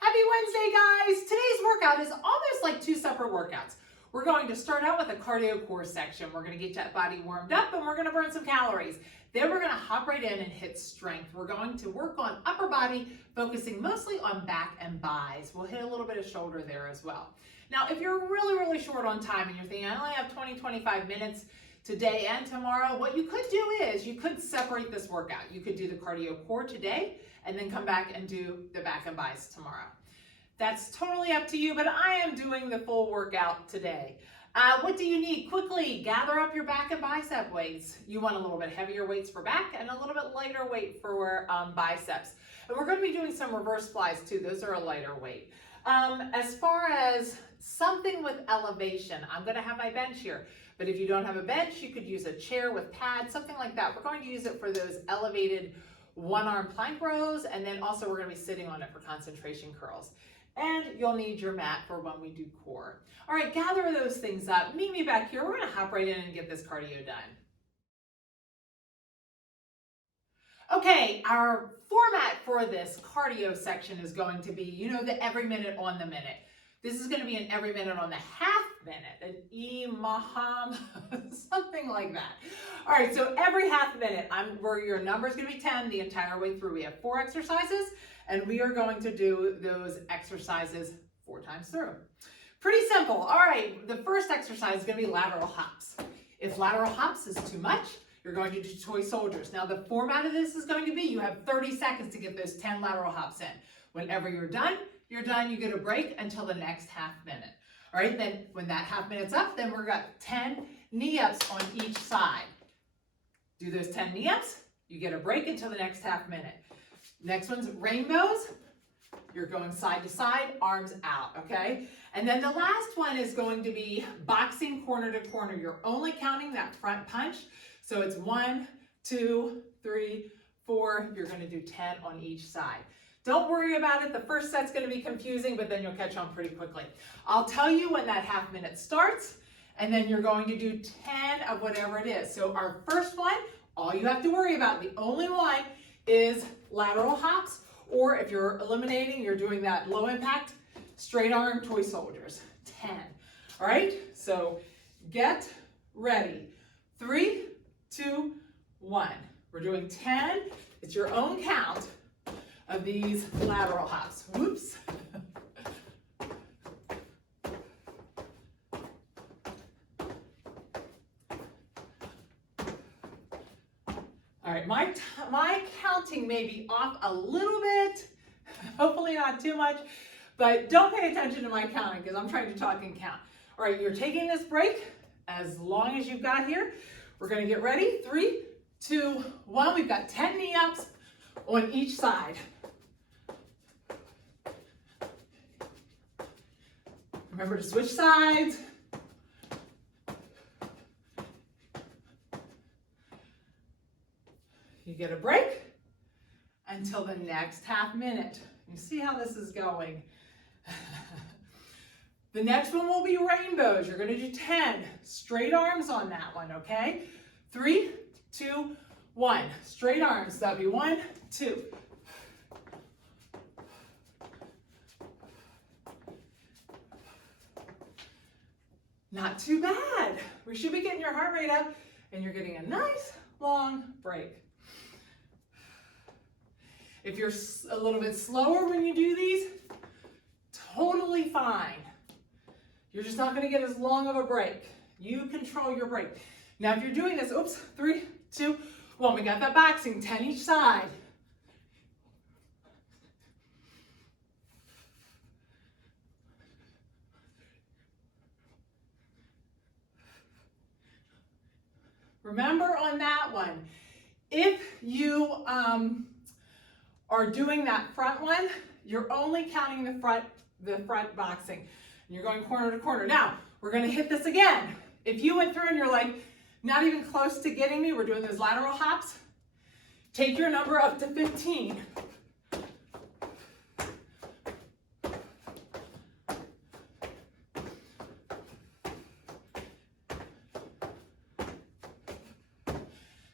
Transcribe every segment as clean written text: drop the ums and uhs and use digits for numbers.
Happy Wednesday, guys! Today's workout is almost like two separate workouts. We're going to start out with a cardio core section. We're going to get that body warmed up and we're going to burn some calories. Then we're going to hop right in and hit strength. We're going to work on upper body, focusing mostly on back and buys. We'll hit a little bit of shoulder there as well. Now, if you're really short on time and you're thinking, I only have 20-25 minutes today and tomorrow, what you could do is you could separate this workout. You could do the cardio core today and then come back and do the back and buys tomorrow. That's totally up to you, but I am doing the full workout today. What do you need? Quickly, gather up your back and bicep weights. You want a little bit heavier weights for back and a little bit lighter weight for biceps. And we're going to be doing some reverse flies too. Those are a lighter weight. As far as something with elevation, I'm going to have my bench here. But if you don't have a bench, you could use a chair with pads, something like that. We're going to use it for those elevated one-arm plank rows, and then also we're going to be sitting on it for concentration curls. And you'll need your mat for when we do core. All right, gather those things up. Meet me back here. We're going to hop right in and get this cardio done. Okay, our format for this cardio section is going to be, you know, the every minute on the minute. This is going to be an every minute on the half minute, an EMOM, something like that. All right, so every half minute, where your number is going to be 10 the entire way through. We have 4 exercises, and we are going to do those exercises 4 times through. Pretty simple. All right, the first exercise is going to be lateral hops. If lateral hops is too much, you're going to do toy soldiers. Now, the format of this is going to be you have 30 seconds to get those 10 lateral hops in. Whenever you're done, you get a break until the next half minute. All right, then when that half minute's up, then we've got 10 knee-ups on each side. Do those 10 knee-ups, you get a break until the next half minute. Next one's rainbows. You're going side to side, arms out, okay? And then the last one is going to be boxing corner to corner. You're only counting that front punch. So it's 1, 2, 3, 4. You're going to do 10 on each side. Don't worry about it. The first set's going to be confusing, but then you'll catch on pretty quickly. I'll tell you when that half minute starts, and then you're going to do 10 of whatever it is. So our first one, all you have to worry about, the only one, is lateral hops, or if you're eliminating, you're doing that low impact, straight arm toy soldiers, 10. All right, so get ready. 3, 2, 1. We're doing 10. It's your own count of these lateral hops. Whoops. All right, my counting may be off a little bit, hopefully not too much, but don't pay attention to my counting because I'm trying to talk and count. All right, you're taking this break as long as you've got here. We're going to get ready. 3, 2, 1. We've got 10 knee-ups on each side. Remember to switch sides. You get a break until the next half minute. You see how this is going. The next one will be rainbows. You're going to do 10 straight arms on that one, okay? 3, 2, 1. Straight arms. That'll be 1, 2. Not too bad. We should be getting your heart rate up and you're getting a nice long break. If you're a little bit slower when you do these, totally fine. You're just not going to get as long of a break. You control your break. Now, if you're doing this, 3, 2, 1. We got that boxing, 10 each side. Remember on that one, if you are doing that front one, you're only counting the front boxing. And you're going corner to corner. Now, we're going to hit this again. If you went through and you're like, not even close to getting me, we're doing those lateral hops. Take your number up to 15.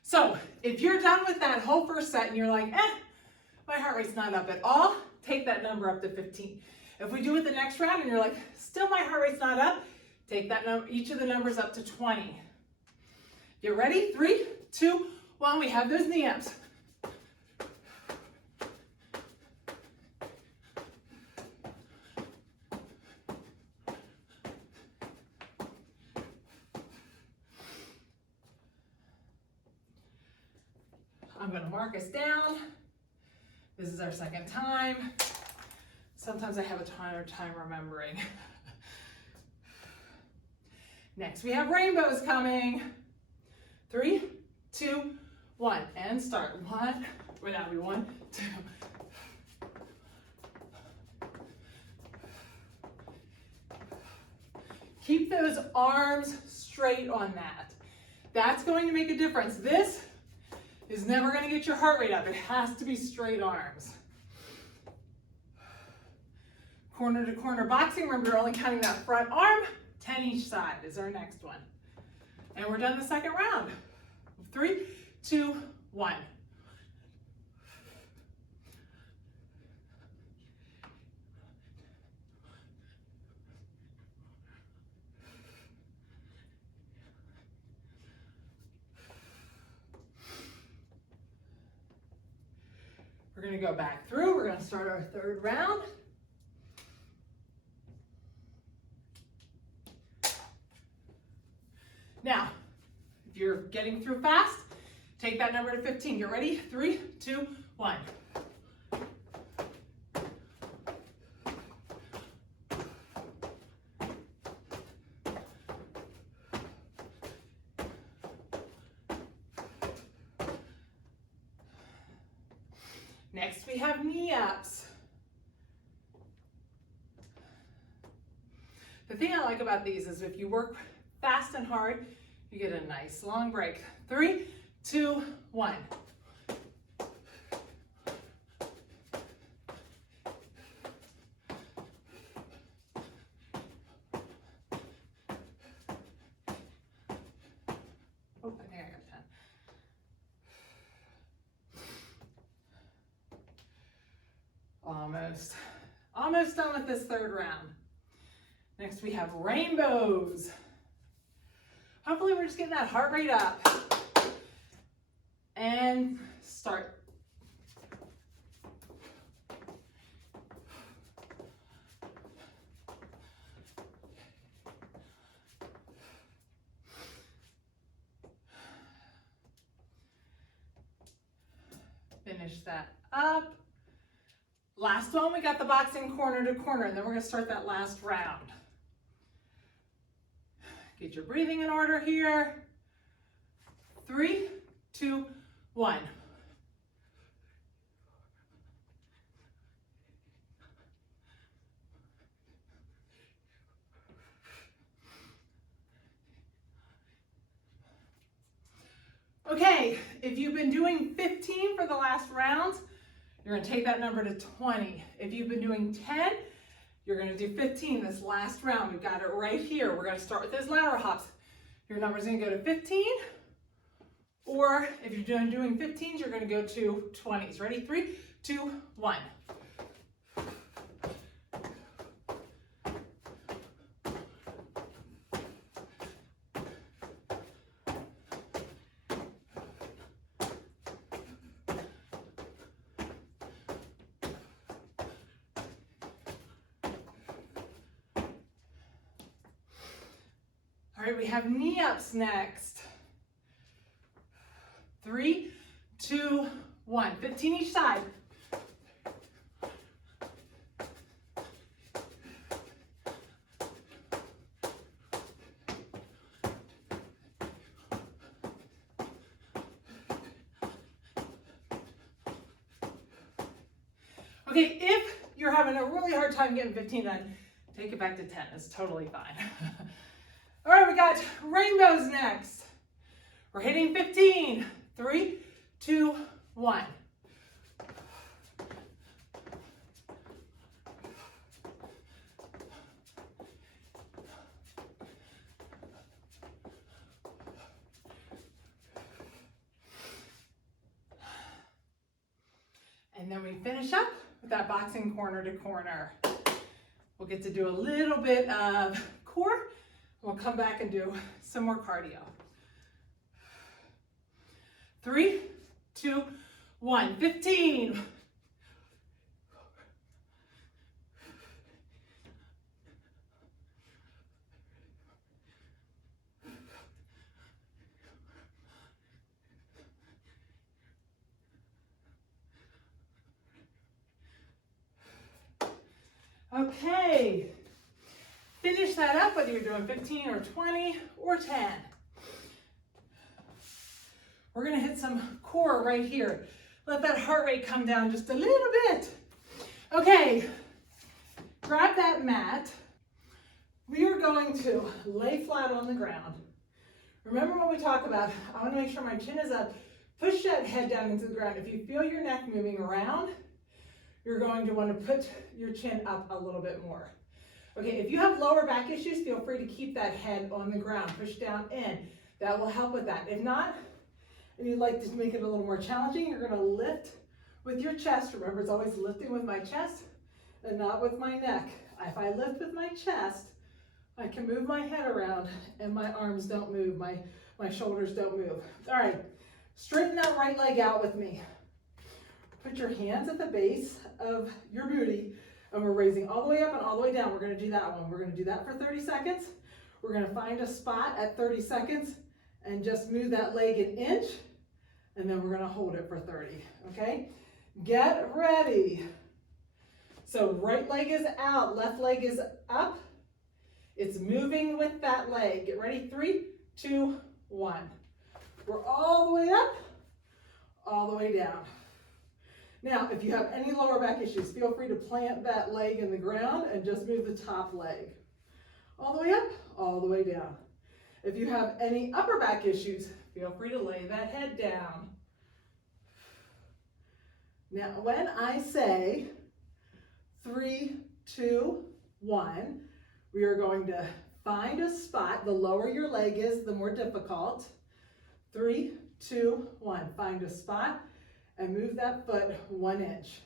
So if you're done with that whole first set and you're like, my heart rate's not up at all, take that number up to 15. If we do it the next round and you're like, still my heart rate's not up, take that number, each of the numbers up to 20. Get ready? 3, 2, 1. We have those knee ups. I'm going to mark us down. This is our second time. Sometimes I have a hard time remembering. Next, we have rainbows coming. 3, 2, 1, and start. 1, or that would be 1, 2. Keep those arms straight on that. That's going to make a difference. This is never going to get your heart rate up. It has to be straight arms. Corner to corner boxing. Remember, you're only counting that front arm. 10 each side is our next one. And we're done the second round. 3, 2, 1. We're going to go back through. We're going to start our third round. Now, if you're getting through fast, take that number to 15. Get ready? 3, 2, 1. Next, we have knee ups. The thing I like about these is if you work fast and hard, you get a nice long break. 3, 2, 1. Oh, I think I got 10. Almost done with this third round. Next we have rainbows. Hopefully we're just getting that heart rate up. And start. Finish that up. Last one, we got the boxing corner to corner, and then we're going to start that last round. Get your breathing in order here. 3, 2, 1. Okay, if you've been doing 15 for the last rounds, you're going to take that number to 20. If you've been doing 10, you're going to do 15 this last round. We've got it right here. We're going to start with those lateral hops. Your number's going to go to 15. Or if you're doing 15s, you're going to go to 20s. Ready? 3, 2, 1. All right, we have knee ups next. 3, 2, 1. 15 each side. Okay, if you're having a really hard time getting 15 done, take it back to 10. It's totally fine. All right, we got rainbows next. We're hitting 15. 3, 2, 1. And then we finish up with that boxing corner to corner. We'll get to do a little bit of core. We'll come back and do some more cardio. 3, 2, 1, 15. Okay, finish that up whether you're doing 15 or 20 or 10. We're gonna hit some core right here. Let that heart rate come down just a little bit. Okay, grab that mat. We are going to lay flat on the ground. Remember what we talked about, I wanna make sure my chin is up. Push that head down into the ground. If you feel your neck moving around, you're going to want to put your chin up a little bit more. Okay, if you have lower back issues, feel free to keep that head on the ground. Push down in. That will help with that. If not, and you'd like to make it a little more challenging, you're going to lift with your chest. Remember, it's always lifting with my chest and not with my neck. If I lift with my chest, I can move my head around and my arms don't move, my shoulders don't move. All right, straighten that right leg out with me. Put your hands at the base of your booty, and we're raising all the way up and all the way down. We're gonna do that one. We're gonna do that for 30 seconds. We're gonna find a spot at 30 seconds and just move that leg an inch, and then we're gonna hold it for 30, okay? Get ready. So right leg is out, left leg is up. It's moving with that leg. Get ready, 3, 2, 1. We're all the way up, all the way down. Now, if you have any lower back issues, feel free to plant that leg in the ground and just move the top leg. All the way up, all the way down. If you have any upper back issues, feel free to lay that head down. Now, when I say 3, 2, 1, we are going to find a spot. The lower your leg is, the more difficult. 3, 2, 1. Find a spot and move that foot 1 inch.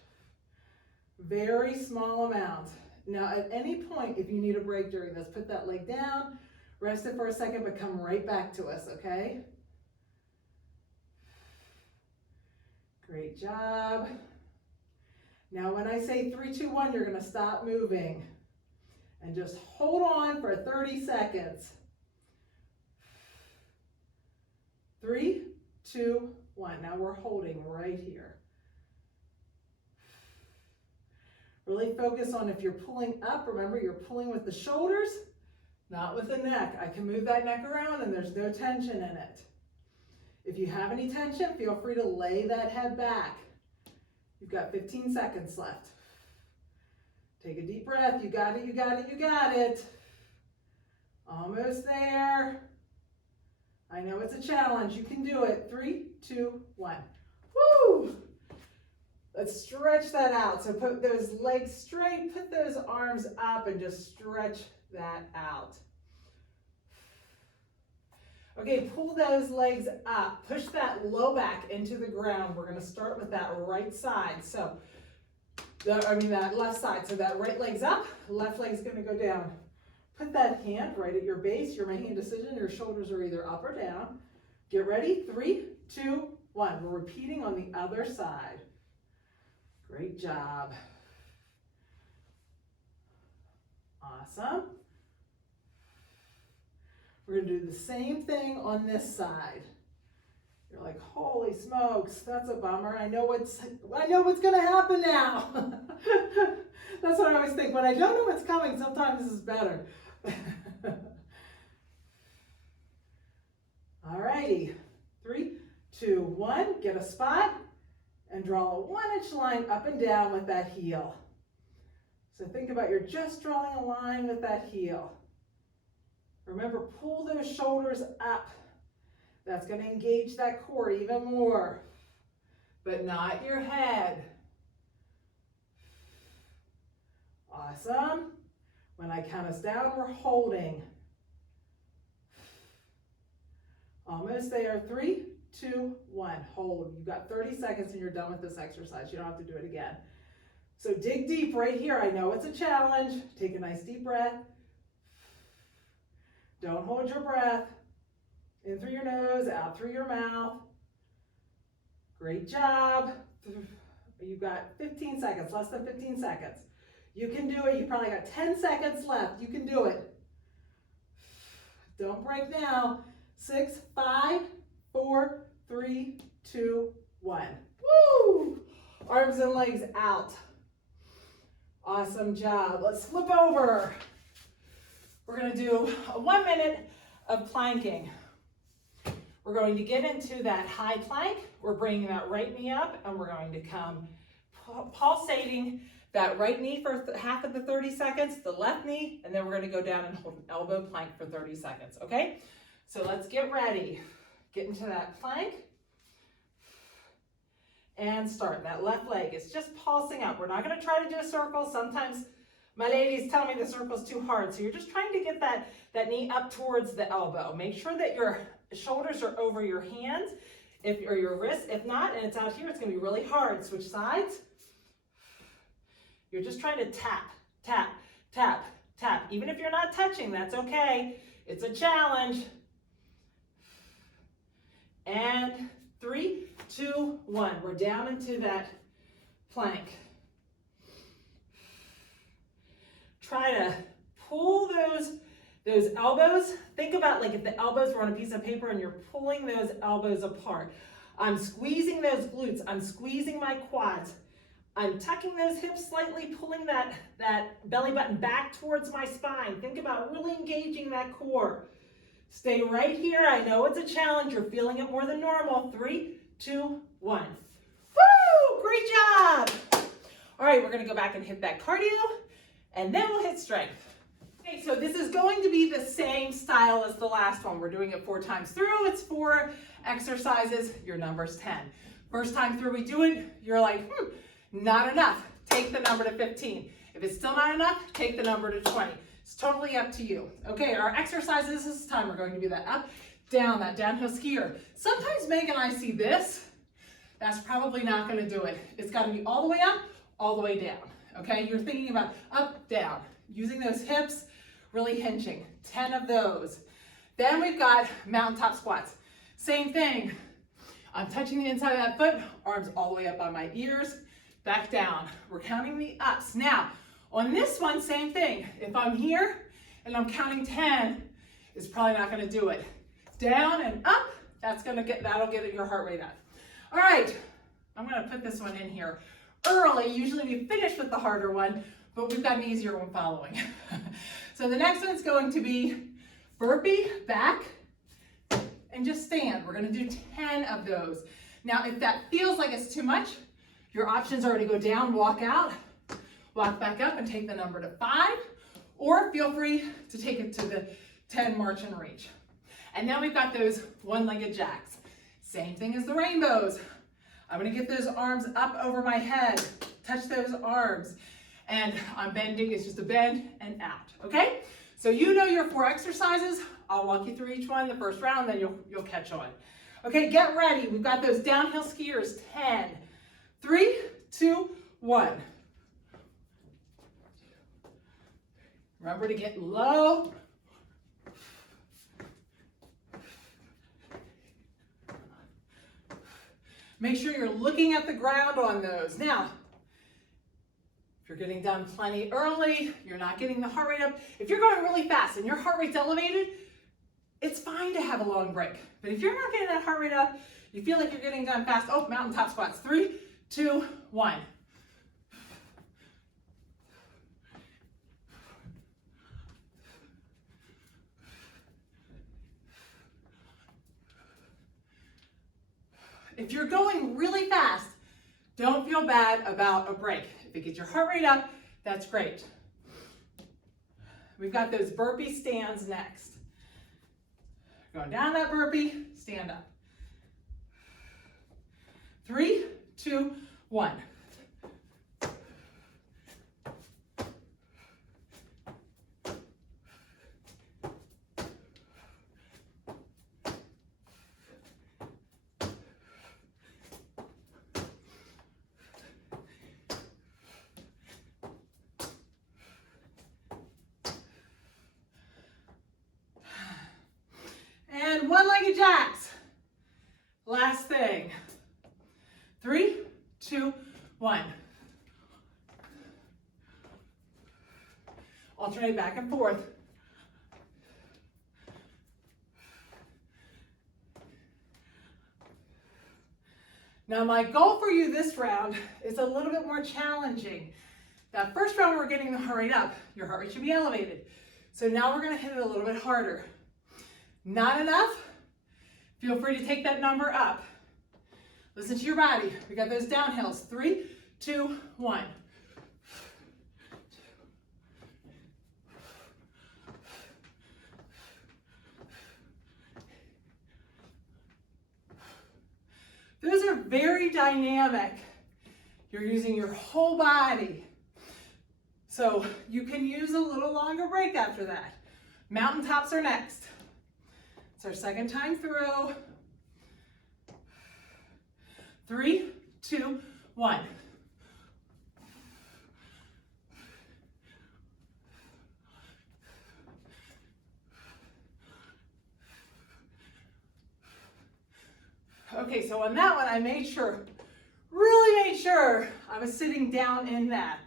Very small amount. Now at any point, if you need a break during this, put that leg down, rest it for a second, but come right back to us, okay? Great job. Now when I say 3, 2, 1, you're gonna stop moving and just hold on for 30 seconds. 3, 2, 1. Now we're holding right here. Really focus on if you're pulling up, remember you're pulling with the shoulders, not with the neck. I can move that neck around and there's no tension in it. If you have any tension, feel free to lay that head back. You've got 15 seconds left. Take a deep breath. You got it, you got it, you got it. Almost there. I know it's a challenge. You can do it. 3, 2, 1. Woo! Let's stretch that out. So put those legs straight, put those arms up, and just stretch that out. Okay, pull those legs up. Push that low back into the ground. We're going to start with that right side. So, that left side. So that right leg's up, left leg's going to go down. Put that hand right at your base. You're making a decision. Your shoulders are either up or down. Get ready. 3, 2, 1. We're repeating on the other side. Great job. Awesome. We're going to do the same thing on this side. You're like, holy smokes, that's a bummer. I know what's going to happen now. That's what I always think. When I don't know what's coming, sometimes this is better. All righty. 3, 2, 1. Get a spot and draw a 1-inch line up and down with that heel. So think about you're just drawing a line with that heel. Remember, pull those shoulders up. That's going to engage that core even more, but not your head. Awesome. When I count us down, we're holding. Almost there. 3, 2, 1. Hold. You've got 30 seconds and you're done with this exercise. You don't have to do it again. So dig deep right here. I know it's a challenge. Take a nice deep breath. Don't hold your breath. In through your nose, out through your mouth. Great job. You've got 15 seconds, less than 15 seconds. You can do it. You probably got 10 seconds left. You can do it. Don't break now. 6, 5, 4, 3, 2, 1. Woo! Arms and legs out. Awesome job. Let's flip over. We're going to do a 1 minute of planking. We're going to get into that high plank. We're bringing that right knee up, and we're going to come pulsating that right knee for half of the 30 seconds, the left knee, and then we're going to go down and hold an elbow plank for 30 seconds, okay? So let's get ready. Get into that plank and start. That left leg is just pulsing up. We're not going to try to do a circle. Sometimes my ladies tell me the circle's too hard, so you're just trying to get that knee up towards the elbow. Make sure that your shoulders are over your hands or your wrists. If not, and it's out here, it's going to be really hard. Switch sides. You're just trying to tap, tap, tap, tap. Even if you're not touching, that's okay. It's a challenge. And 3, 2, 1. We're down into that plank. Try to pull those elbows. Think about like if the elbows were on a piece of paper and you're pulling those elbows apart. I'm squeezing those glutes. I'm squeezing my quads. I'm tucking those hips slightly, pulling that belly button back towards my spine. Think about really engaging that core. Stay right here. I know it's a challenge. You're feeling it more than normal. 3, 2, 1. Woo! Great job! All right, we're going to go back and hit that cardio, and then we'll hit strength. Okay, so this is going to be the same style as the last one. We're doing it 4 times through. It's 4 exercises. Your number's 10. First time through we do it, you're like, not enough. Take the number to 15. If it's still not enough, take the number to 20. It's totally up to you. Okay, our exercises this time, we're going to do that up, down, that downhill skier. Sometimes Meg and I see this. That's probably not going to do it. It's got to be all the way up, all the way down. Okay, you're thinking about up, down, using those hips, really hinging. 10 of those. Then we've got mountaintop squats. Same thing. I'm touching the inside of that foot, arms all the way up by my ears, back down. We're counting the ups. Now, on this one, same thing. If I'm here and I'm counting 10, it's probably not going to do it. Down and up, that'll get your heart rate up. All right, I'm going to put this one in here early. Usually we finish with the harder one, but we've got an easier one following. So the next one's going to be burpee, back, and just stand. We're going to do 10 of those. Now, if that feels like it's too much, your options are to go down, walk out, walk back up and take the number to 5, or feel free to take it to the 10 march and reach. And then we've got those one-legged jacks. Same thing as the rainbows. I'm gonna get those arms up over my head, touch those arms, and I'm bending, it's just a bend and out, okay? So you know your 4 exercises. I'll walk you through each one the first round, then you'll catch on. Okay, get ready. We've got those downhill skiers, 10, 3, 2, 1. Remember to get low. Make sure you're looking at the ground on those. Now, if you're getting done plenty early, you're not getting the heart rate up. If you're going really fast and your heart rate's elevated, it's fine to have a long break. But if you're not getting that heart rate up, you feel like you're getting done fast. Oh, mountaintop squats. 3, 2, 1. If you're going really fast, don't feel bad about a break. If it gets your heart rate up, that's great. We've got those burpee stands next. Going down that burpee, stand up. 3, 2, 1. 3, 2, 1. Alternate back and forth. Now my goal for you this round is a little bit more challenging. That first round we're getting the heart rate up. Your heart rate should be elevated. So now we're gonna hit it a little bit harder. Not enough? Feel free to take that number up. Listen to your body. We got those downhills. 3, 2, 1. Those are very dynamic. You're using your whole body. So you can use a little longer break after that. Mountaintops are next. It's our second time through. 3, 2, 1. Okay, so on that one, I really made sure I was sitting down in that,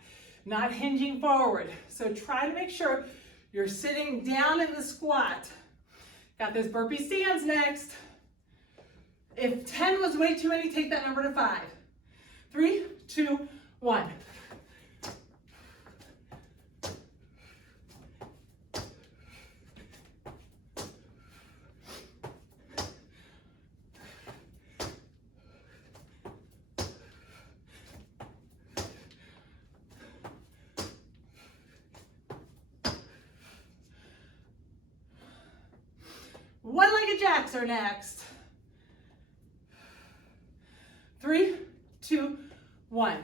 not hinging forward. So try to make sure you're sitting down in the squat. Got those burpee stands next. If 10 was way too many, take that number to 5. 3, 2, 1. One-legged jacks are next. 3, 2, 1.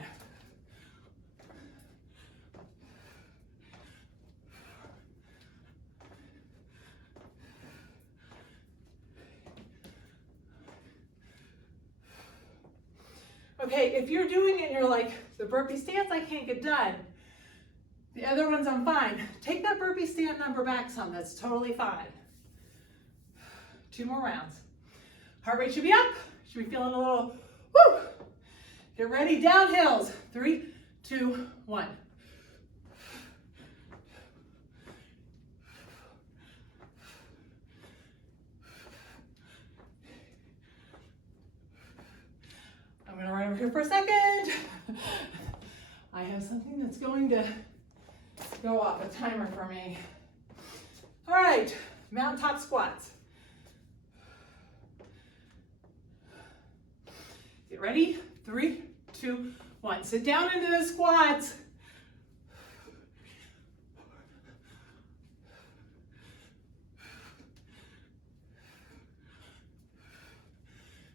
Okay, if you're doing it and you're like, the burpee stands I can't get done, the other ones I'm fine, take that burpee stand number back some. That's totally fine. 2 more rounds. Heart rate should be up. Should be feeling a little, woo. Get ready, downhills. 3, 2, 1. I'm gonna run over here for a second. I have something that's going to go off, a timer for me. All right, mountaintop squats. Get ready, 3, 2, 1. Sit down into the squats.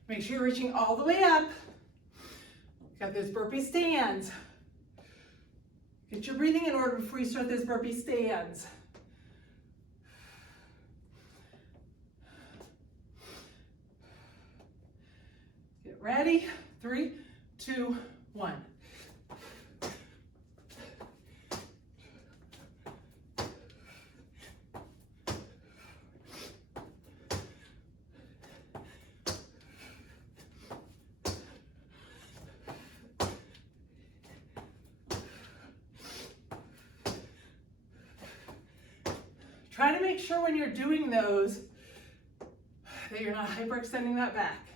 Make sure you're reaching all the way up. Got those burpee stands. Get your breathing in order before you start those burpee stands. Get ready, 3, 2, 1. Try to make sure when you're doing those that you're not hyperextending that back.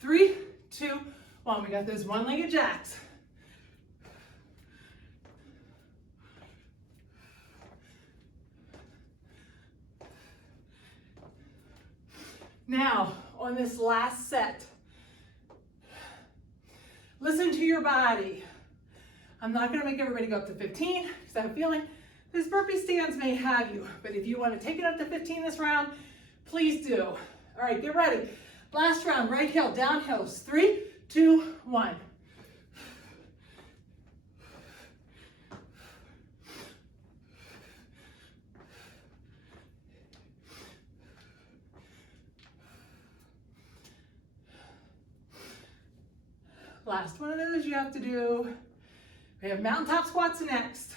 3, 2, 1. We got those one-legged jacks. Now, on this last set, listen to your body. I'm not going to make everybody go up to 15 because I have a feeling these burpee stands may have you. But if you want to take it up to 15 this round, please do. All right, get ready. Last round, right heel, downhills. 3, 2, 1. Last one of those you have to do. We have mountaintop squats next.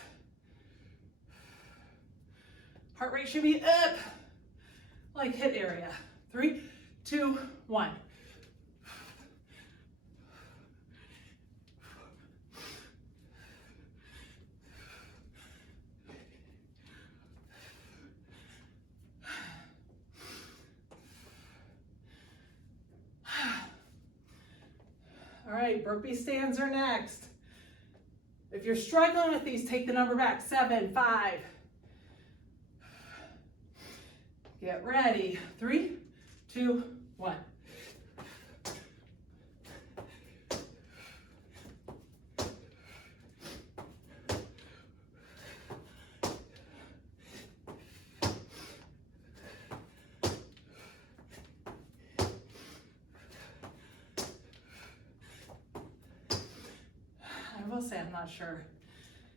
Heart rate should be up, like hip area. 3, 2, 1. All right, burpee stands are next. If you're struggling with these, take the number back. 7, 5. Get ready. 3, 2, 1. I will say I'm not sure.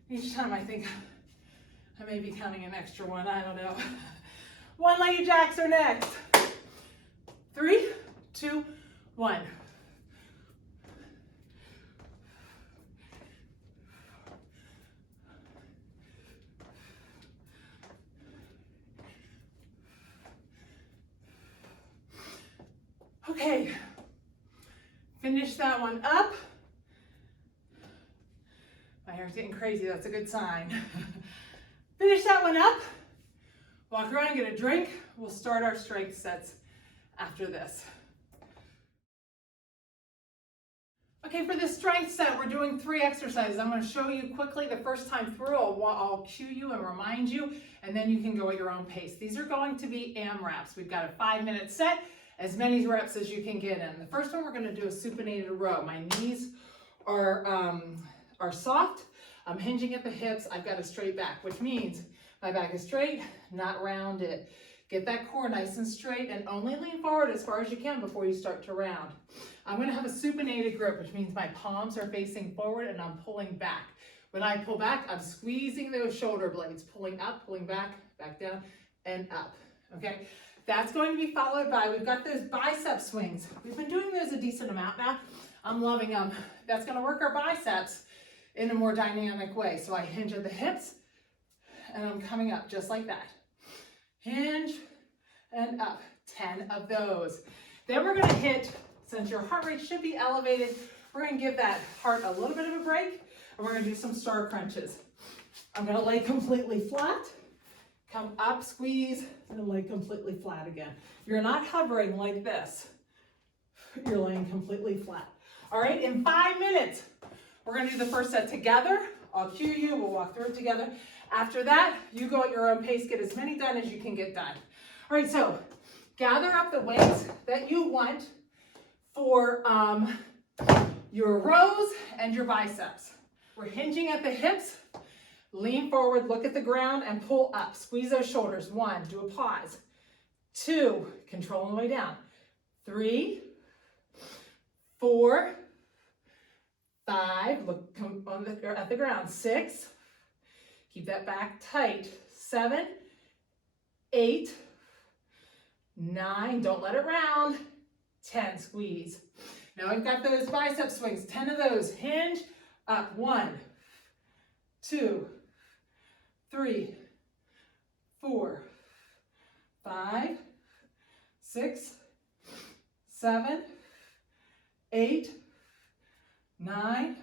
Each time I think I may be counting an extra one. I don't know. One-legged jacks are next. 3, 2, 1. Okay, finish that one up. My hair's getting crazy, that's a good sign. Finish that one up. Walk around, get a drink. We'll start our strength sets after this. Okay, for this strength set, we're doing 3 exercises. I'm going to show you quickly the first time through. I'll cue you and remind you, and then you can go at your own pace. These are going to be AMRAPs. We've got a 5-minute set, as many reps as you can get in. The first one, we're going to do a supinated row. My knees are soft. I'm hinging at the hips. I've got a straight back, which means my back is straight, not rounded. Get that core nice and straight and only lean forward as far as you can before you start to round. I'm going to have a supinated grip, which means my palms are facing forward and I'm pulling back. When I pull back, I'm squeezing those shoulder blades, pulling up, pulling back, back down, and up. Okay, that's going to be followed by, we've got those bicep swings. We've been doing those a decent amount now. I'm loving them. That's going to work our biceps in a more dynamic way. So I hinge at the hips and I'm coming up just like that. Hinge and up, 10 of those. Then we're gonna hit, since your heart rate should be elevated, we're gonna give that heart a little bit of a break and we're gonna do some star crunches. I'm gonna lay completely flat, come up, squeeze, and lay completely flat again. You're not hovering like this. You're laying completely flat. All right, in 5 minutes, we're gonna do the first set together. I'll cue you, we'll walk through it together. After that, you go at your own pace, get as many done as you can get done. All right, so gather up the weights that you want for your rows and your biceps. We're hinging at the hips, lean forward, look at the ground, and pull up. Squeeze those shoulders. 1, do a pause. 2, control the way down. 3, 4, 5, look at the ground. 6, keep that back tight. 7, 8, 9, don't let it round. 10, squeeze. Now we've got those bicep swings, 10 of those. Hinge, up. 1, 2, 3, 4, 5, 6, 7, 8, 9,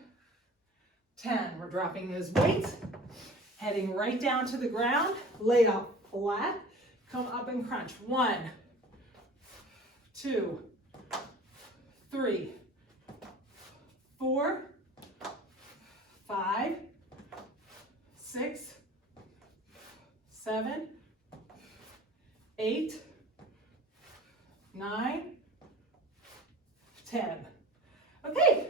10. We're dropping those weights, heading right down to the ground, lay out flat, come up and crunch. 1, 2, 3, 4, 5, 6, 7, 8, 9, 10. Okay,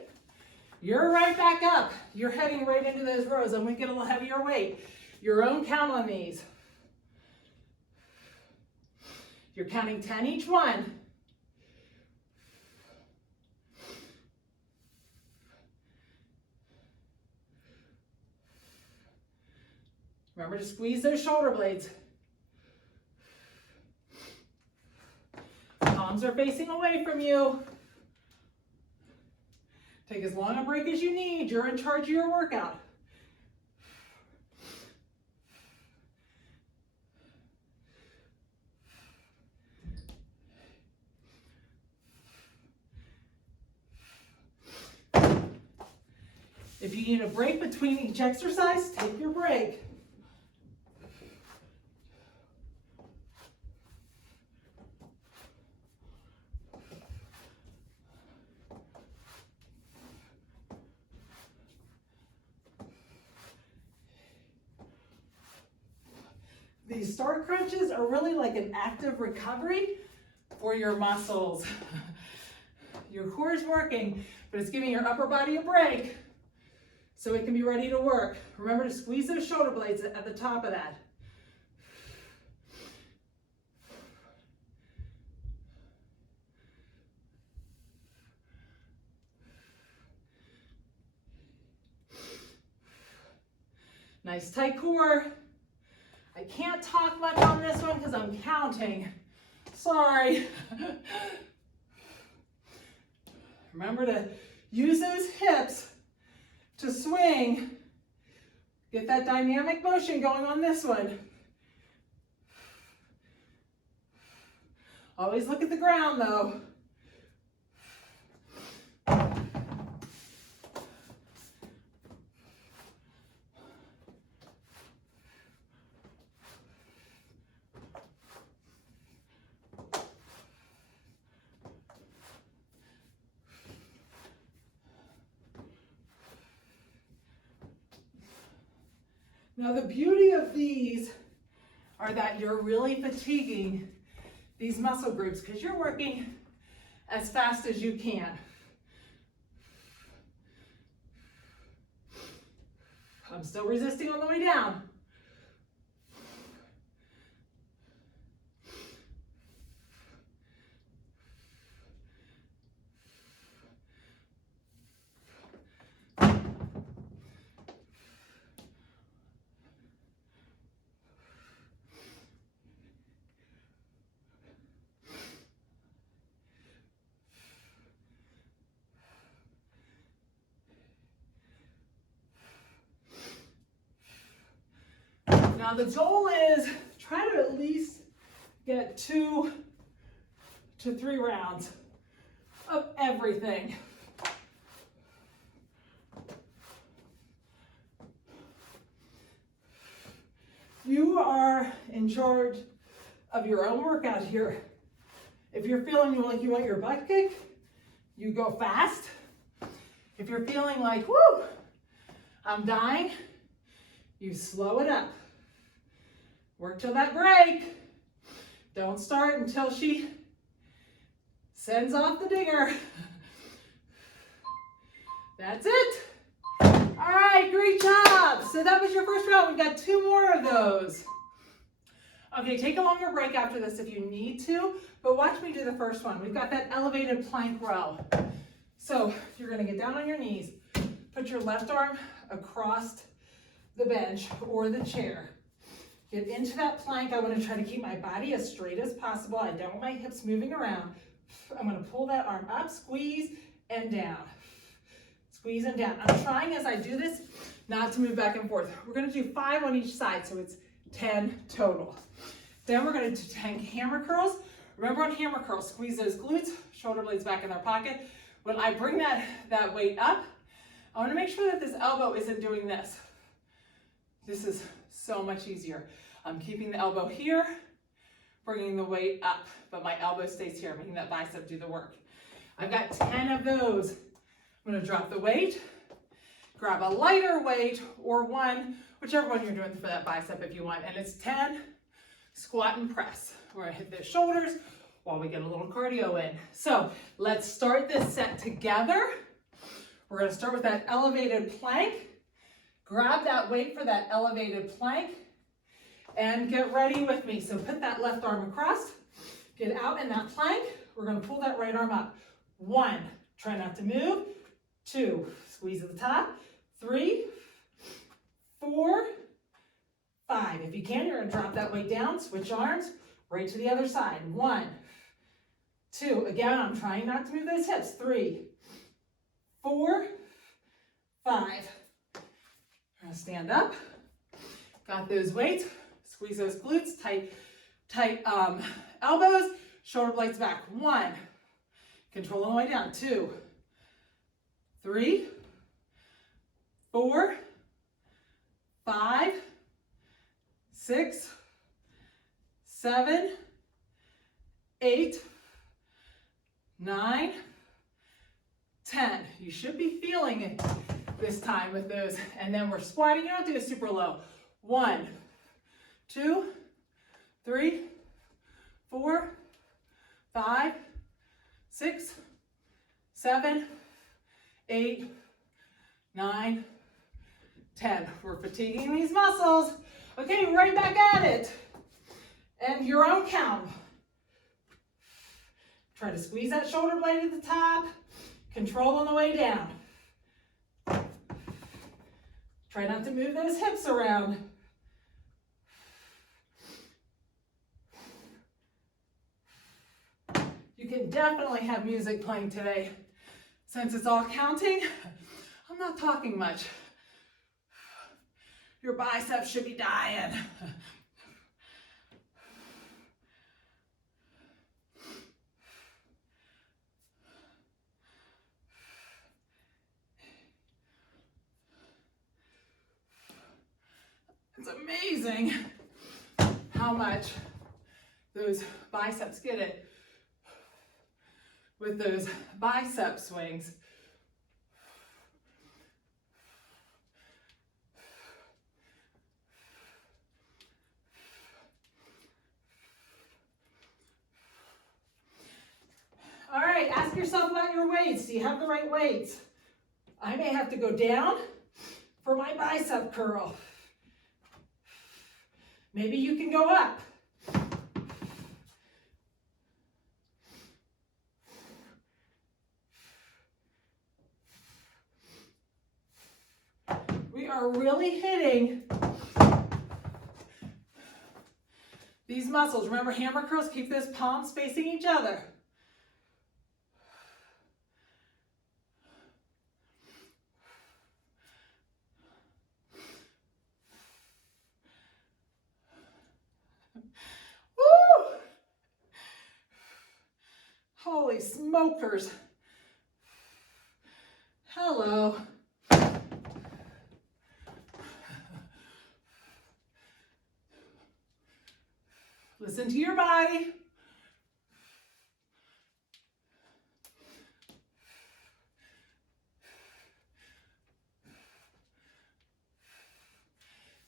you're right back up. You're heading right into those rows. I'm going to get a little heavier weight. Your own count on these. You're counting 10 each one. Remember to squeeze those shoulder blades. Palms are facing away from you. Take as long a break as you need. You're in charge of your workout. If you need a break between each exercise, take your break. These start crunches are really like an active recovery for your muscles. Your core is working, but it's giving your upper body a break so it can be ready to work. Remember to squeeze those shoulder blades at the top of that. Nice tight core. I can't talk much on this one because I'm counting. Sorry. Remember to use those hips to swing. Get that dynamic motion going on this one. Always look at the ground though. Now the beauty of these are that you're really fatiguing these muscle groups because you're working as fast as you can. I'm still resisting on the way down. Now the goal is try to at least get 2 to 3 rounds of everything. You are in charge of your own workout here. If you're feeling like you want your butt kicked, you go fast. If you're feeling like, whoo, I'm dying, you slow it up. Work till that break. Don't start until she sends off the dinger. That's it. All right, great job. So that was your first round. We've got 2 more of those. Okay, take a longer break after this if you need to, but watch me do the first one. We've got that elevated plank row. So you're gonna get down on your knees, put your left arm across the bench or the chair. Get into that plank. I want to try to keep my body as straight as possible. I don't want my hips moving around. I'm going to pull that arm up, squeeze, and down. Squeeze and down. I'm trying as I do this not to move back and forth. We're going to do 5 on each side, so it's 10 total. Then we're going to do 10 hammer curls. Remember on hammer curls, squeeze those glutes, shoulder blades back in their pocket. When I bring that weight up, I want to make sure that this elbow isn't doing this. This is so much easier. I'm keeping the elbow here, bringing the weight up, but my elbow stays here, making that bicep do the work. I've got 10 of those. I'm gonna drop the weight, grab a lighter weight or one, whichever one you're doing for that bicep if you want, and it's 10 squat and press. We're gonna hit the shoulders while we get a little cardio in. So let's start this set together. We're gonna start with that elevated plank. Grab that weight for that elevated plank and get ready with me. So put that left arm across, get out in that plank. We're gonna pull that right arm up. 1, try not to move. 2, squeeze at the top. 3, 4, 5. If you can, you're gonna drop that weight down, switch arms, right to the other side. 1, 2, again, I'm trying not to move those hips. 3, 4, 5. We're gonna stand up, got those weights, squeeze those glutes, tight elbows, shoulder blades back. 1, control the way down. 2, 3, 4, 5, 6, 7, 8, 9, 10. You should be feeling it this time with those. And then we're squatting. You don't do a super low. 1, 2, 3, 4, 5, 6, 7, 8, 9, 10. We're fatiguing these muscles. Okay, right back at it. And your own count. Try to squeeze that shoulder blade at the top. Control on the way down. Try not to move those hips around. You can definitely have music playing today. Since it's all counting, I'm not talking much. Your biceps should be dying. It's amazing how much those biceps get it with those bicep swings. All right, ask yourself about your weights. Do you have the right weights? I may have to go down for my bicep curl. Maybe you can go up. We are really hitting these muscles. Remember, hammer curls, keep those palms facing each other. Woo! Holy smokers. Hello. Listen to your body.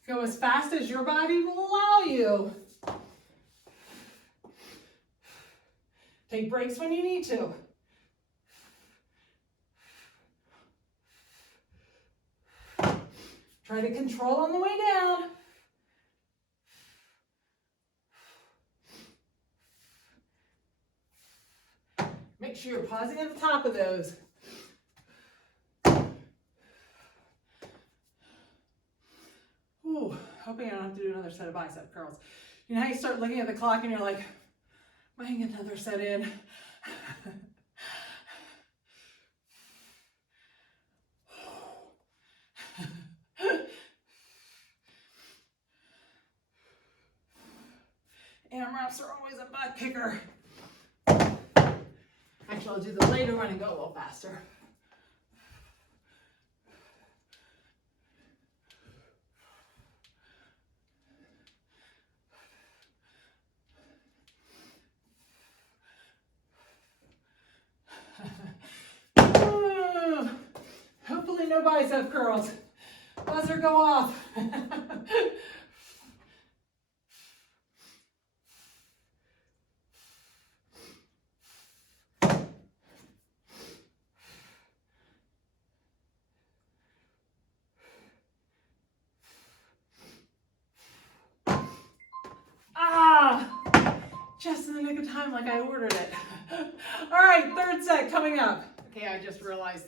Go as fast as your body will allow you. Take breaks when you need to. Try to control on the way down. Make sure you're pausing at the top of those. Ooh, hoping I don't have to do another set of bicep curls. You know how you start looking at the clock and you're like, am I gonna get another set in? AMRAPs are always a butt kicker. Actually, I'll do the later one and go a little faster. Hopefully no bicep curls. Buzzer go off. Just in the nick of time, like I ordered it. All right, third set coming up. Okay, I just realized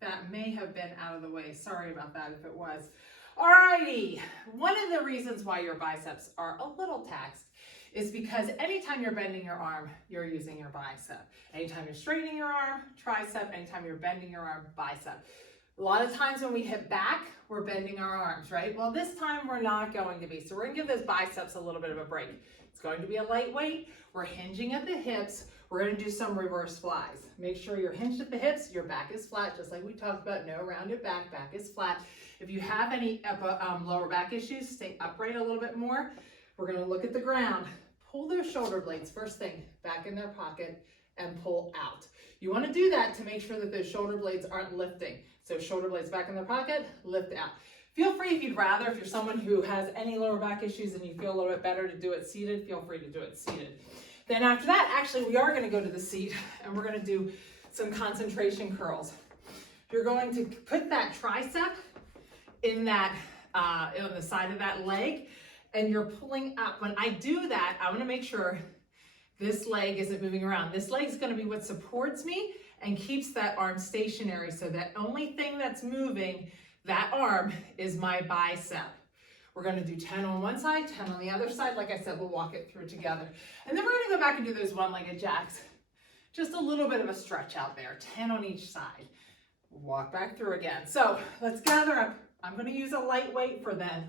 that may have been out of the way. Sorry about that if it was. All righty, one of the reasons why your biceps are a little taxed is because anytime you're bending your arm, you're using your bicep. Anytime you're straightening your arm, tricep. Anytime you're bending your arm, bicep. A lot of times when we hit back, we're bending our arms, right? Well, this time we're not going to be. So we're gonna give those biceps a little bit of a break. It's going to be a lightweight. We're hinging at the hips. We're gonna do some reverse flies. Make sure you're hinged at the hips, your back is flat, just like we talked about, no rounded back, back is flat. If you have any lower back issues, stay upright a little bit more. We're gonna look at the ground. Pull those shoulder blades, first thing, back in their pocket and pull out. You wanna do that to make sure that those shoulder blades aren't lifting. So shoulder blades back in their pocket, lift out. Feel free if you'd rather, if you're someone who has any lower back issues and you feel a little bit better to do it seated, feel free to do it seated. Then after that, actually, we are gonna go to the seat and we're gonna do some concentration curls. You're going to put that tricep in that, on the side of that leg, and you're pulling up. When I do that, I wanna make sure this leg isn't moving around. This leg is gonna be what supports me and keeps that arm stationary, so that only thing that's moving that arm is my bicep. We're gonna do 10 on one side, 10 on the other side. Like I said, we'll walk it through together. And then we're gonna go back and do those one-legged jacks. Just a little bit of a stretch out there, 10 on each side. Walk back through again. So let's gather up. I'm gonna use a lightweight for then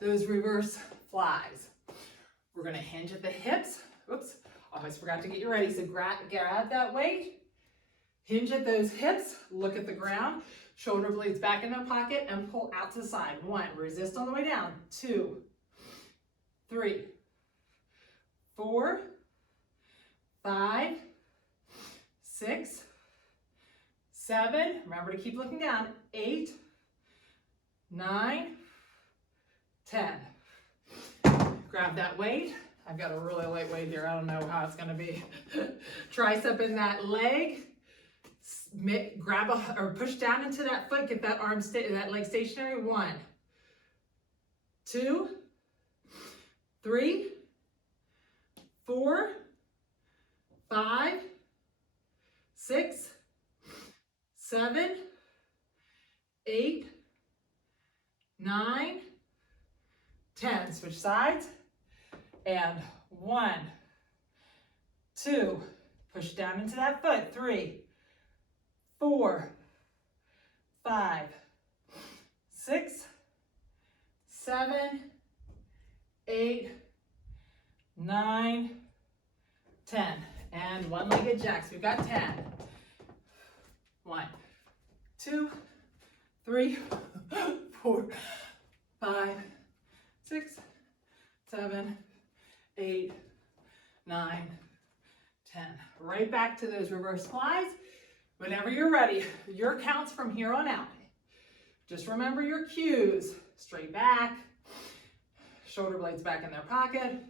those reverse flies. We're gonna hinge at the hips. Oops, almost forgot to get you ready. So grab that weight, hinge at those hips, look at the ground, shoulder blades back in their pocket and pull out to the side. 1, resist on the way down. 2, 3, 4, 5, 6, 7, remember to keep looking down, 8, 9, 10. Grab that weight. I've got a really light weight here. I don't know how it's gonna be. Tricep in that leg. Grab or push down into that foot, get that arm, that leg stationary. 1, 2, 3, 4, 5, 6, 7, 8, 9, 10. Switch sides. And 1, 2, push down into that foot. 3, 4, 5, 6, 7, 8, 9, 10. And one-legged jacks. We've got 10. 1, 2, 3, 4, 5, 6, 7, 8, 9, 10. Right back to those reverse flies. Whenever you're ready, your counts from here on out. Just remember your cues. Straight back, shoulder blades back in their pocket.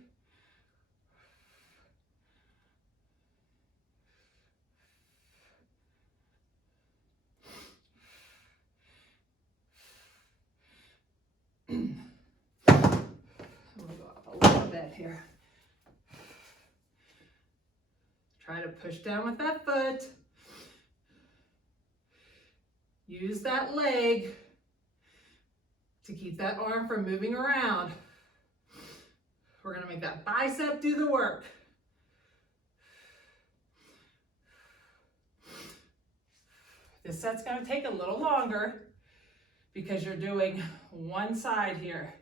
I'm gonna go up a little bit here. Try to push down with that foot. Use that leg to keep that arm from moving around. We're gonna make that bicep do the work. This set's gonna take a little longer because you're doing one side here.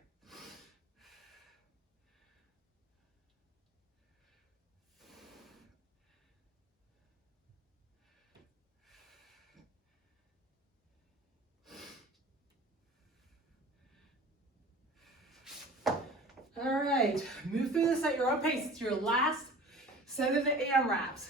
All right, move through this at your own pace. It's your last set of the AMRAPs.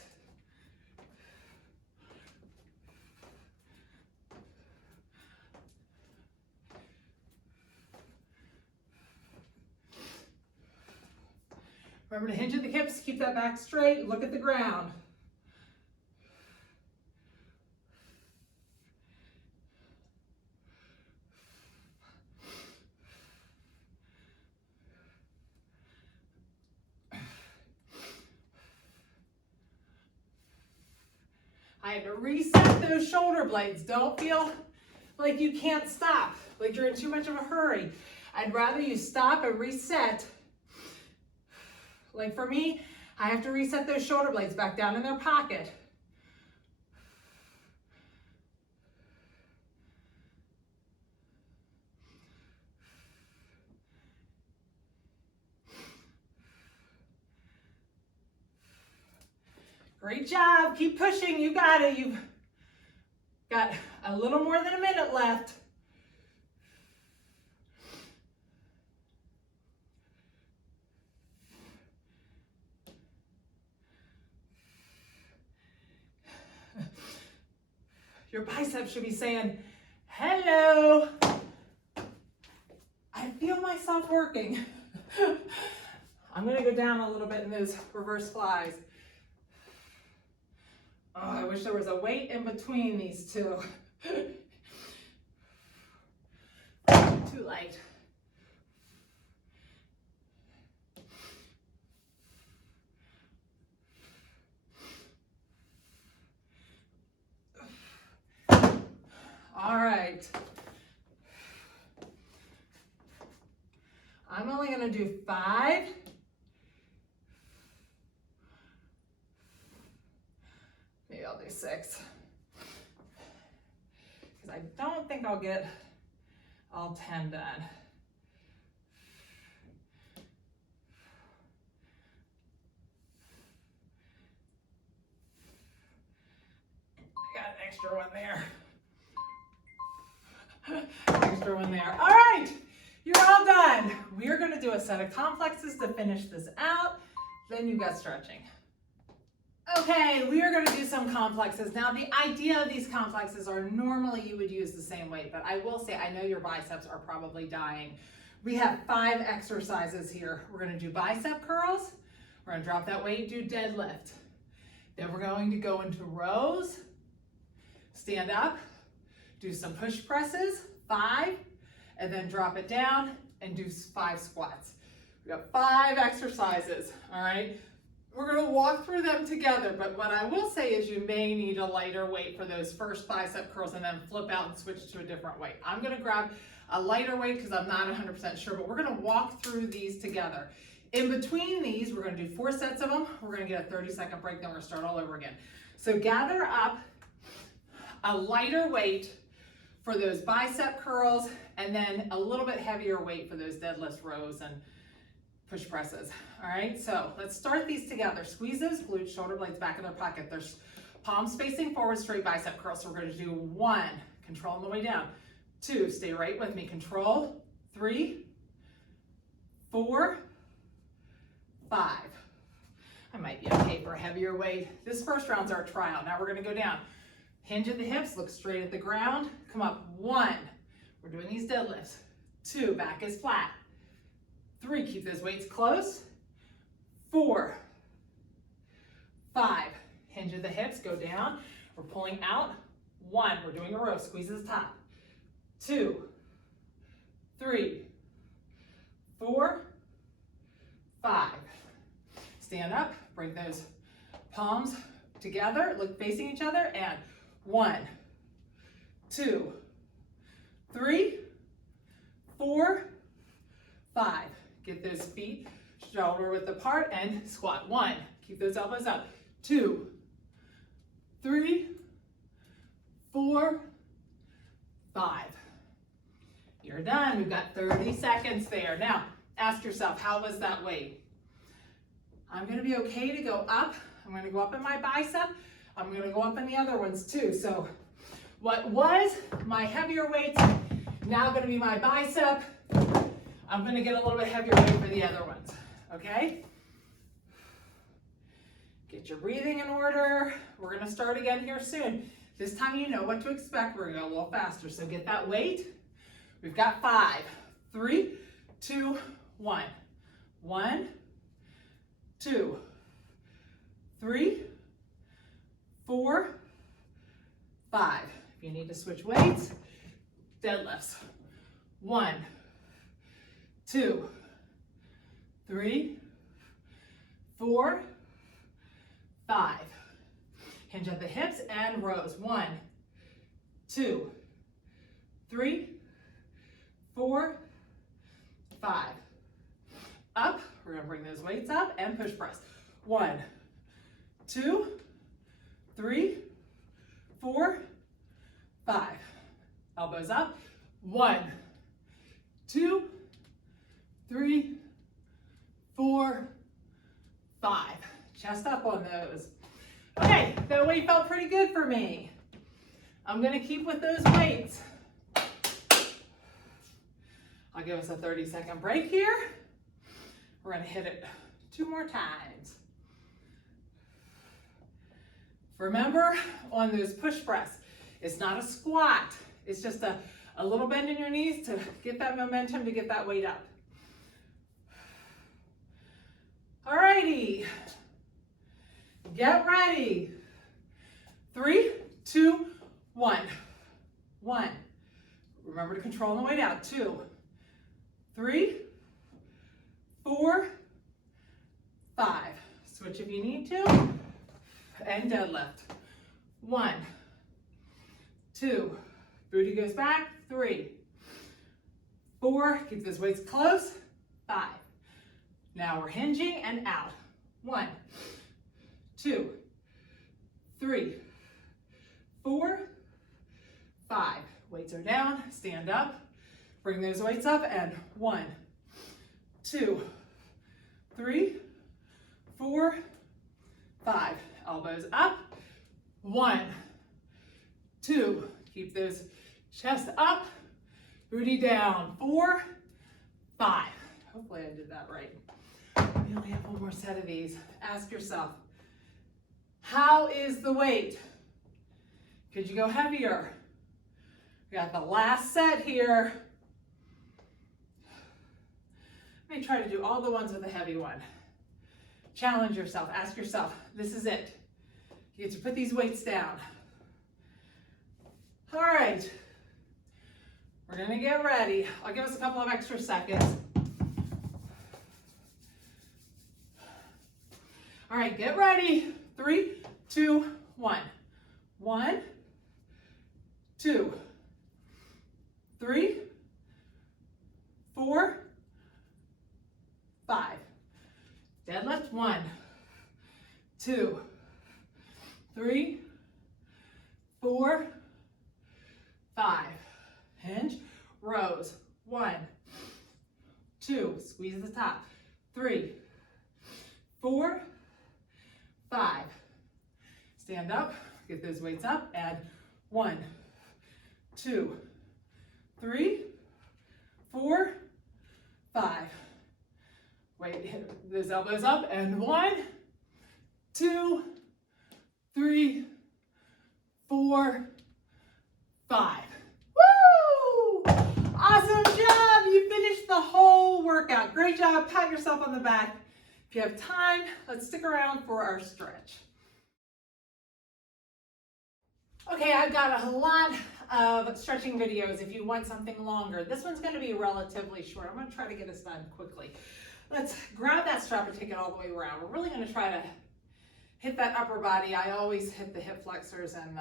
Remember to hinge at the hips, keep that back straight, look at the ground. I had to reset those shoulder blades. Don't feel like you can't stop, like you're in too much of a hurry. I'd rather you stop and reset. Like for me, I have to reset those shoulder blades back down in their pocket. Great job. Keep pushing. You got it. You've got a little more than a minute left. Your biceps should be saying, hello. I feel myself working. I'm going to go down a little bit in those reverse flies. Oh, I wish there was a weight in between these two. Too light. All right. I'm only going to do 5. Maybe I'll do 6. Because I don't think I'll get all 10 done. I got an extra one there. Extra one there. All right, you're all done. We are going to do a set of complexes to finish this out. Then you've got stretching. Okay, we are going to do some complexes. Now, the idea of these complexes are normally you would use the same weight, but I will say I know your biceps are probably dying. We have 5 exercises here. We're going to do bicep curls. We're going to drop that weight, do deadlift. Then we're going to go into rows, stand up, do some push presses, 5, and then drop it down and do 5 squats. We got 5 exercises, all right? We're gonna walk through them together, but what I will say is you may need a lighter weight for those first bicep curls and then flip out and switch to a different weight. I'm gonna grab a lighter weight because I'm not 100% sure, but we're gonna walk through these together. In between these, we're gonna do 4 sets of them. We're gonna get a 30-second break, then we're gonna start all over again. So gather up a lighter weight for those bicep curls and then a little bit heavier weight for those deadlifts, rows, and push presses. All right, so let's start these together. Squeeze those glutes, shoulder blades back in their pocket. There's palms facing forward, straight bicep curls. So we're going to do 1, control on the way down. 2, stay right with me, control. 3, 4, 5. I might be okay for a heavier weight. This first round's our trial. Now we're going to go down. Hinge at the hips, look straight at the ground. Come up, 1. We're doing these deadlifts. 2, back is flat. 3, keep those weights close. 4, 5, hinge at the hips, go down. We're pulling out. 1, we're doing a row, squeeze the top. 2, 3, 4, 5. Stand up, bring those palms together, look facing each other, and 1, 2, 3, 4, 5. Get those feet shoulder width apart and squat. 1, keep those elbows up. 2, 3, 4, 5. You're done. We've got 30 seconds there. Now, ask yourself, how was that weight? I'm going to be okay to go up. I'm going to go up in my bicep. I'm going to go up in the other ones too. So what was my heavier weight, now going to be my bicep. I'm going to get a little bit heavier weight for the other ones, okay? Get your breathing in order. We're going to start again here soon. This time you know what to expect. We're going to go a little faster. So get that weight. We've got 5, 3, 2, 1. 1, 2, 3, 4, 5. If you need to switch weights, deadlifts. 1, 2, 3, 4, 5. Hinge at the hips and rows. 1, 2, 3, 4, 5. Up. We're going to bring those weights up and push press. 1, 2, 3, 4, 5. Elbows up. 1, 2, 3, 4, 5. Chest up on those. Okay, that weight felt pretty good for me. I'm gonna keep with those weights. I'll give us a 30-second break here. We're gonna hit it 2 more times. Remember, on those push press, it's not a squat. It's just a little bend in your knees to get that momentum, to get that weight up. Alrighty, get ready. 3, 2, 1. 1. Remember to control on the way down. 2, 3, 4, 5. Switch if you need to. And deadlift. 1, 2, booty goes back. 3, 4, keep those weights close. 5. Now we're hinging and out. 1, 2, 3, 4, 5. Weights are down, stand up. Bring those weights up and 1, 2, 3, 4, 5. Elbows up. 1, 2, keep those chest up, booty down. 4, 5. Hopefully I did that right. We only have 1 more set of these. Ask yourself, how is the weight? Could you go heavier? We got the last set here. Let me try to do all the ones with a heavy one. Challenge yourself, ask yourself, this is it. You get to put these weights down. All right, we're gonna get ready. I'll give us a couple of extra seconds. All right, get ready. 3, 2, 1. 1, 2, 3, 4, 5. Deadlift. 1, 2, 3, 4, 5. Hinge. Rows. 1, 2, squeeze the top. 3, 4, 5. Stand up, get those weights up, add 1, 2, 3, 4, 5. Wait, hit those elbows up, and 1, 2, 3, 4, 5. Woo! Awesome job! You finished the whole workout. Great job. Pat yourself on the back. If you have time, let's stick around for our stretch. Okay, I've got a lot of stretching videos if you want something longer. This one's going to be relatively short. I'm going to try to get this done quickly. Let's grab that strap and take it all the way around. We're really going to try to hit that upper body. I always hit the hip flexors and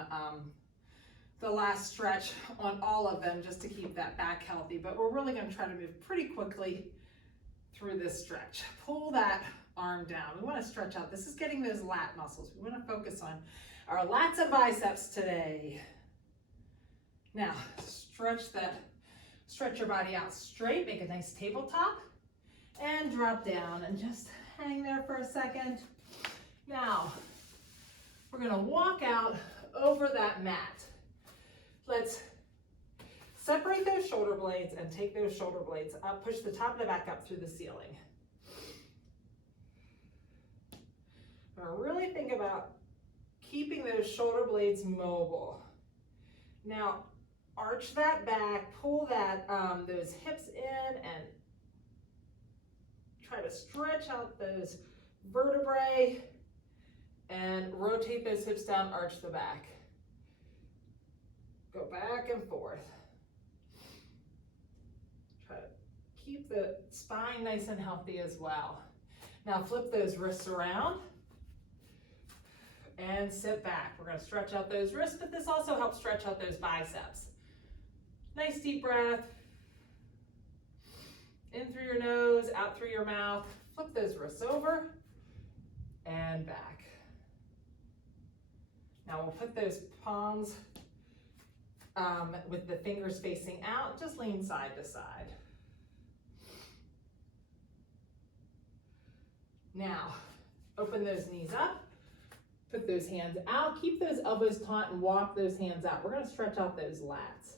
the last stretch on all of them just to keep that back healthy. But we're really going to try to move pretty quickly through this stretch. Pull that arm down. We want to stretch out. This is getting those lat muscles. We want to focus on our lats and biceps today. Now, stretch your body out straight, make a nice tabletop, and drop down and just hang there for a second. Now, we're gonna walk out over that mat. Let's separate those shoulder blades and take those shoulder blades up, push the top of the back up through the ceiling. Now really think about keeping those shoulder blades mobile. Now, arch that back, pull that those hips in, and try to stretch out those vertebrae, and rotate those hips down, arch the back. Go back and forth. Try to keep the spine nice and healthy as well. Now flip those wrists around and sit back. We're going to stretch out those wrists, but this also helps stretch out those biceps. Nice deep breath. In through your nose, out through your mouth. Flip those wrists over and back. Now we'll put those palms with the fingers facing out. Just lean side to side. Now, open those knees up. Put those hands out, keep those elbows taut and walk those hands out. We're gonna stretch out those lats.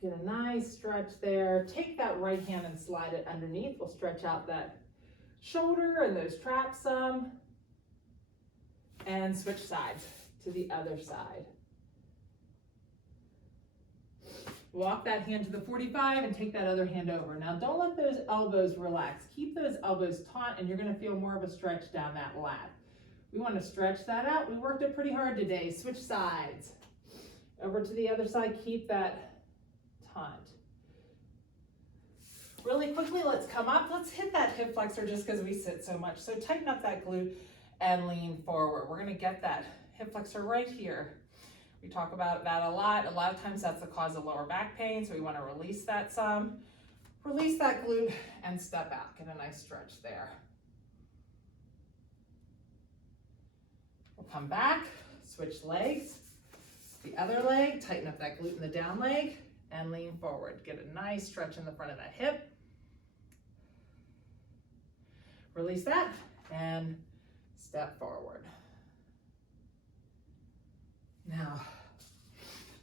Get a nice stretch there. Take that right hand and slide it underneath. We'll stretch out that shoulder and those traps some. And switch sides to the other side. Walk that hand to the 45 and take that other hand over. Now don't let those elbows relax. Keep those elbows taut and you're gonna feel more of a stretch down that lat. We wanna stretch that out. We worked it pretty hard today. Switch sides. Over to the other side, keep that taut. Really quickly, let's come up. Let's hit that hip flexor just because we sit so much. So tighten up that glute and lean forward. We're gonna get that hip flexor right here. We talk about that a lot. A lot of times that's the cause of lower back pain, so we want to release that some. Release that glute and step out. Get a nice stretch there. We'll come back, switch legs. The other leg, tighten up that glute in the down leg and lean forward. Get a nice stretch in the front of that hip. Release that and step forward. Now,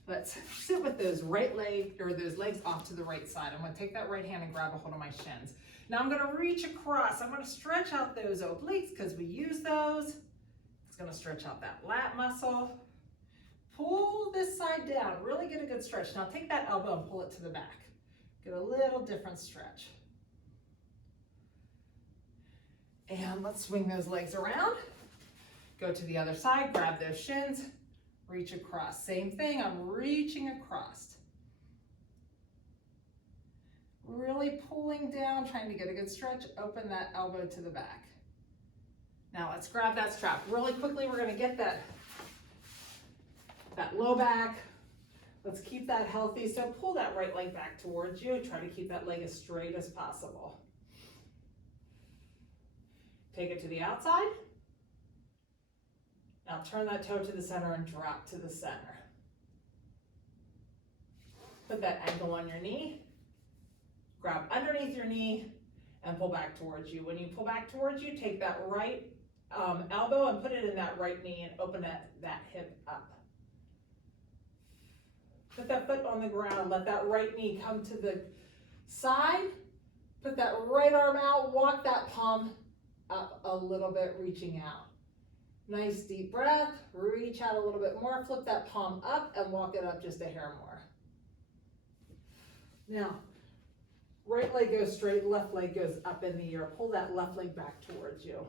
let's sit with those right leg or those legs off to the right side. I'm gonna take that right hand and grab a hold of my shins. Now I'm gonna reach across. I'm gonna stretch out those obliques because we use those. It's gonna stretch out that lat muscle. Pull this side down, really get a good stretch. Now take that elbow and pull it to the back. Get a little different stretch. And let's swing those legs around. Go to the other side, grab those shins. Reach across. Same thing, I'm reaching across. Really pulling down, trying to get a good stretch. Open that elbow to the back. Now let's grab that strap. Really quickly, we're gonna get that low back. Let's keep that healthy. So pull that right leg back towards you. Try to keep that leg as straight as possible. Take it to the outside. Now turn that toe to the center and drop to the center. Put that ankle on your knee. Grab underneath your knee and pull back towards you. When you pull back towards you, take that right elbow and put it in that right knee and open that hip up. Put that foot on the ground. Let that right knee come to the side. Put that right arm out. Walk that palm up a little bit, reaching out. Nice deep breath, reach out a little bit more, flip that palm up and walk it up just a hair more. Now, right leg goes straight, left leg goes up in the air. Pull that left leg back towards you.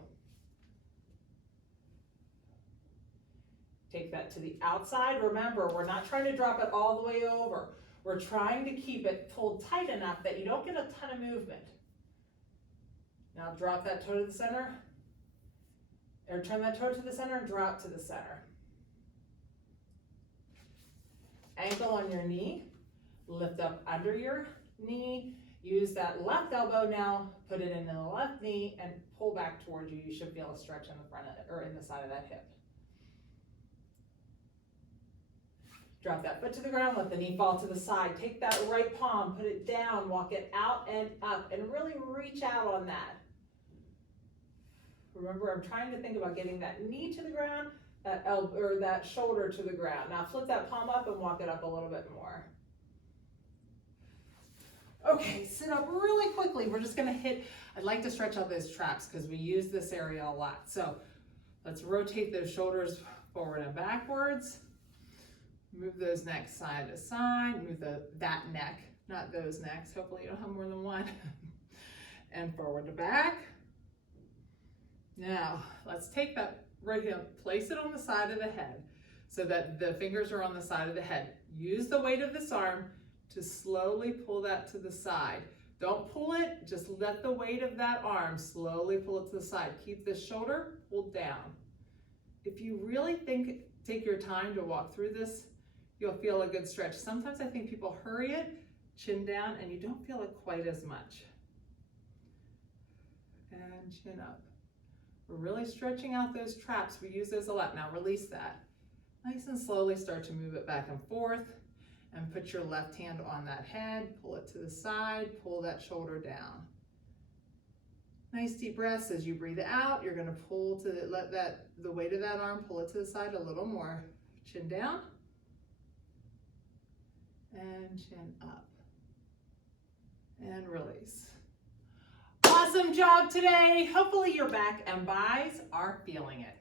Take that to the outside. Remember, we're not trying to drop it all the way over. We're trying to keep it pulled tight enough that you don't get a ton of movement. Now drop that toe to the center. Or turn that toe to the center and drop to the center. Ankle on your knee, lift up under your knee, use that left elbow now, put it in the left knee and pull back towards you. You should feel a stretch in the front of it, or in the side of that hip. Drop that foot to the ground, let the knee fall to the side. Take that right palm, put it down, walk it out and up, and really reach out on that. Remember, I'm trying to think about getting that knee to the ground, that elbow or that shoulder to the ground. Now flip that palm up and walk it up a little bit more. Okay, sit up really quickly. We're just gonna hit, I'd like to stretch out those traps because we use this area a lot. So let's rotate those shoulders forward and backwards. Move those necks side to side. Move that neck, not those necks. Hopefully you don't have more than one. And forward to back. Now, let's take that right hand, place it on the side of the head so that the fingers are on the side of the head. Use the weight of this arm to slowly pull that to the side. Don't pull it, just let the weight of that arm slowly pull it to the side. Keep the shoulder pulled down. If you really take your time to walk through this, you'll feel a good stretch. Sometimes I think people hurry it, chin down, and you don't feel it quite as much. And chin up. We're really stretching out those traps. We use those a lot. Now release that. Nice and slowly start to move it back and forth and put your left hand on that head, pull it to the side, pull that shoulder down. Nice deep breaths. As you breathe out, you're going to pull to let the weight of that arm pull it to the side a little more. Chin down and chin up and release. Awesome job today. Hopefully your back and buys are feeling it.